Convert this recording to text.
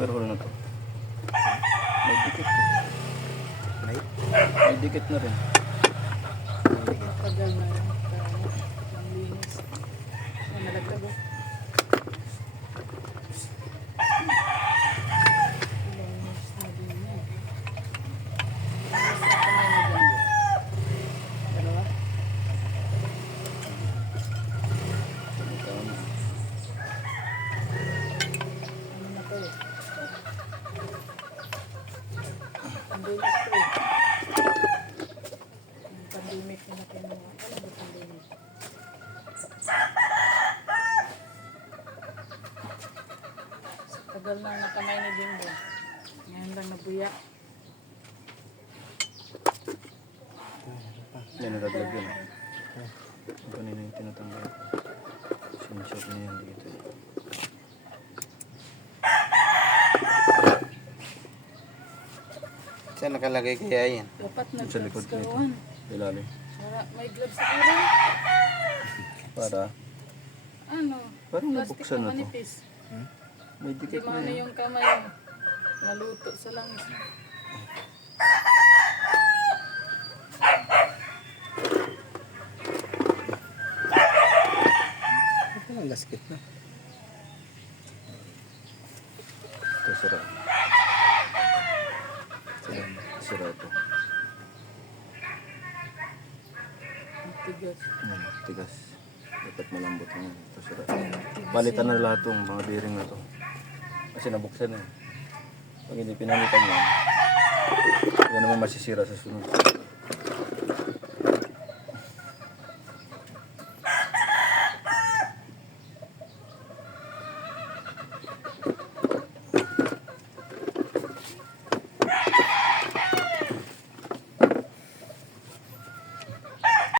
square hole na to. May dikit. May? May dikit na rin. Tagal na yun. Ang linis. Nalaglag oh. Linis na din yan. Linis na kamay na dyan. Dalawa? Tama. Ano na to eh? Pandemic to eh. Pandemic na kinuha. Ano ba pandemic? Sa tagal nang nakamay ni Jimbo. Ngayon lang nabuya. Yan, nalaglag yun. Ang kanina yung tinatanggal. Sinishot niya yan dito. Saan nakalagay kaya yan? Dapat Sa nag-gloves likod ka nito. Juan. Ilalim. May gloves sa karan. Para. Ano? Parang Plastic nabuksan na to. manipis. May Hindi dikit mo na ano yan. yung kamay. Naluto sa langis. Ito lang gasket na. Ito sira. Sira ito. Ang tigas. Tigas. Dapat malambot na yan. Ito sira. Palitan na lahat itong mga bearing na to. Kasi nabuksan eh. Pag hindi pinalitan yan, yan naman masisira sa sunod.